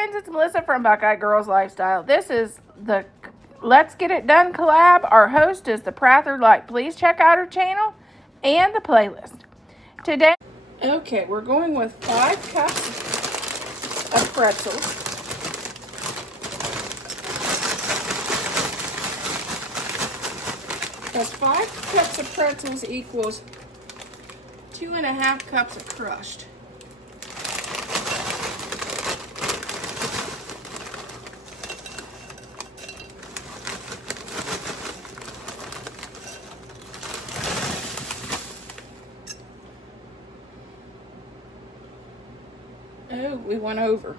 friends, it's Melissa from Buckeye Girls Lifestyle. This is the Let's Get It Done collab. Our host is the Prather Light. Please check out her channel and the playlist. Today, okay, we're going with 5 cups of pretzels. Because 5 cups of pretzels equals 2.5 cups of crushed. Oh, we went over.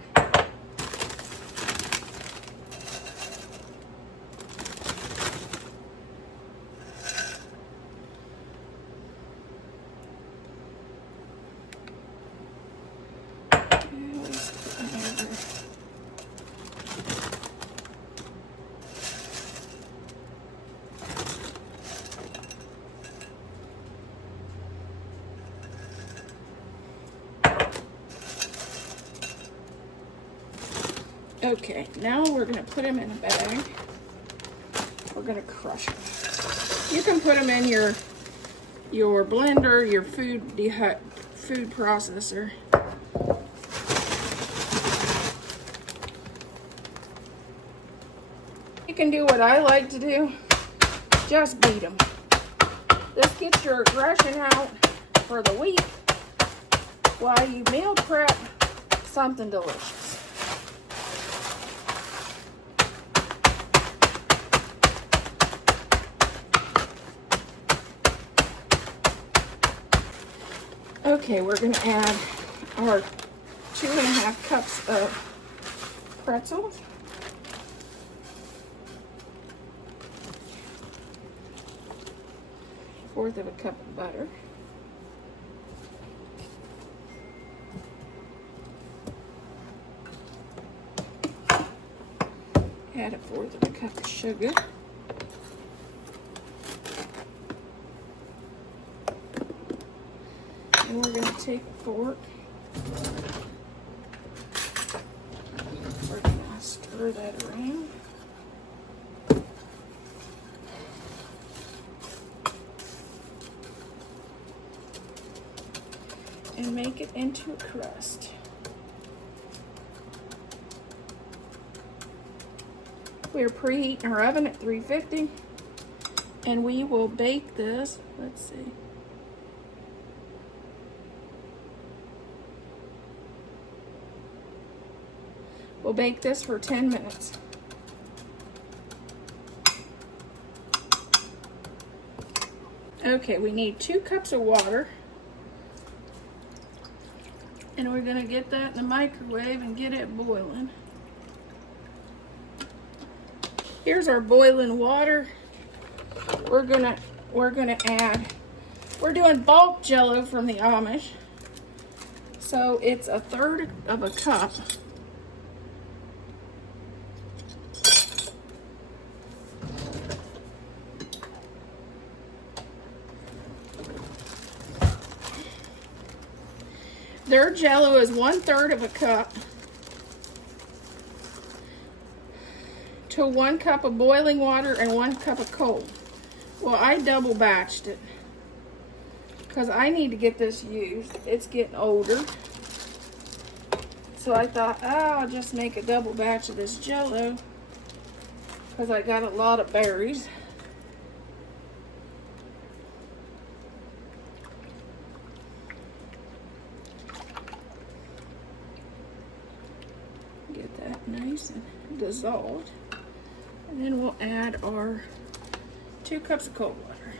Okay, now we're going to put them in a bag. We're going to crush them. You can put them in your blender, your food processor. You can do what I like to do. Just beat them. This gets your aggression out for the week while you meal prep something delicious. Okay, we're going to add our 2.5 cups of pretzels. Fourth of a cup of butter. Add a fourth of a cup of sugar. And we're going to take a fork. We're going to stir that around. And make it into a crust. We're preheating our oven at 350. And we will bake this, let's see. We'll bake this for 10 minutes. Okay, we need 2 cups of water. And we're gonna get that in the microwave and get it boiling. Here's our boiling water. We're gonna add, we're doing bulk Jello from the Amish. So it's 1/3 of a cup. Their Jello is 1/3 of a cup to 1 cup of boiling water and 1 cup of cold. Well, I double batched it because I need to get this used. It's getting older. So I thought, oh, I'll just make a double batch of this Jello because I got a lot of berries. Get that nice and dissolved. And then we'll add our 2 cups of cold water.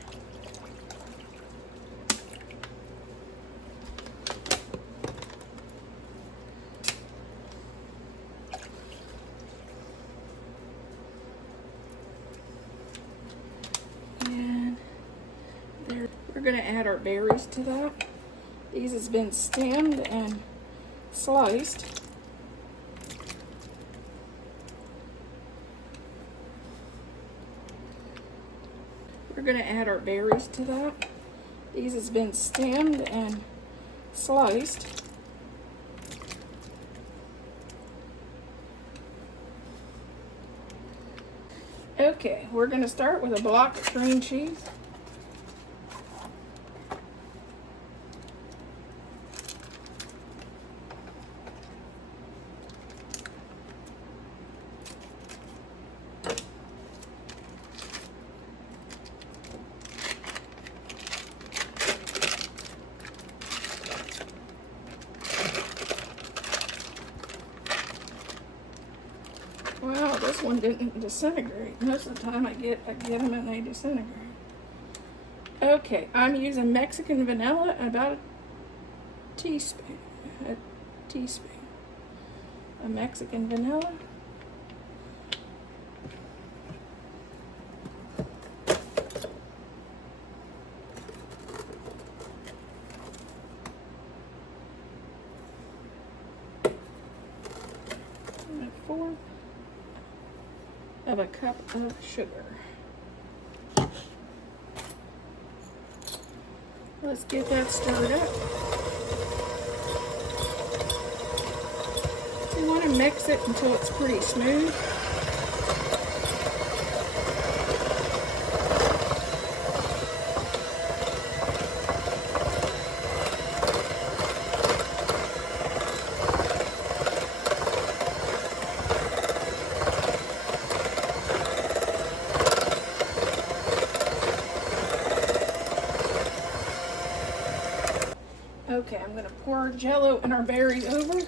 And there, we're going to add our berries to that. These has been stemmed and sliced. We're going to add our berries to that. These has been stemmed and sliced. Okay, we're going to start with a block of cream cheese. Wow, this one didn't disintegrate. Most of the time I get them and they disintegrate. Okay, I'm using Mexican vanilla, about a teaspoon. A teaspoon of Mexican vanilla. And a fourth of a cup of sugar. Let's get that stirred up. You want to mix it until it's pretty smooth. Okay, I'm going to pour our Jell-O and our berries over.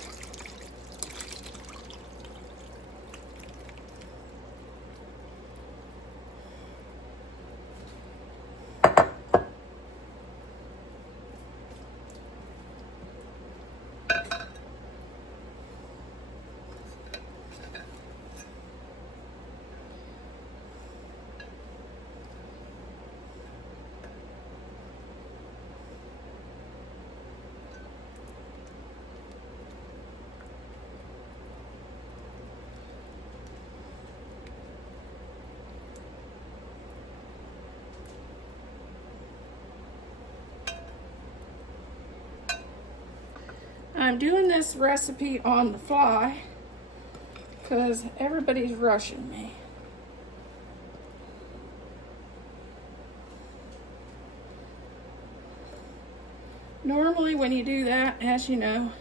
I'm doing this recipe on the fly because everybody's rushing me. Normally when you do that, as you know,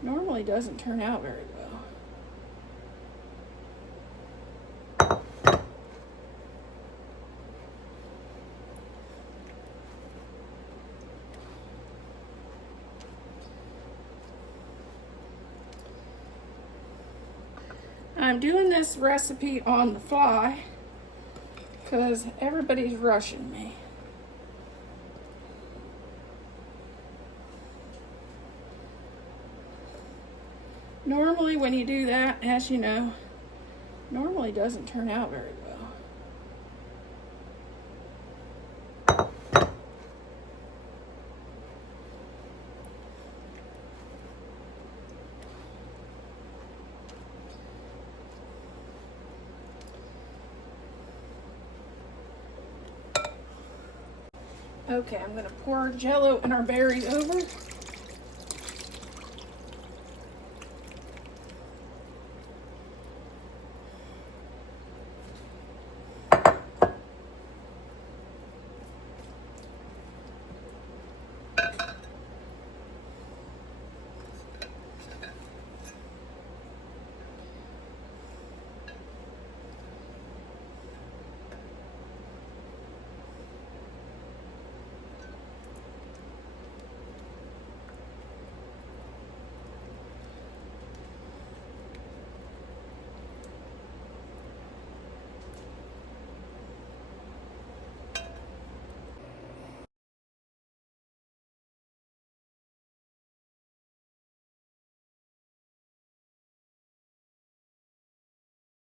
normally doesn't turn out very well. I'm doing this recipe on the fly because everybody's rushing me. Normally when you do that, as you know, normally doesn't turn out very well. Okay, I'm going to pour our Jell-O and our berries over.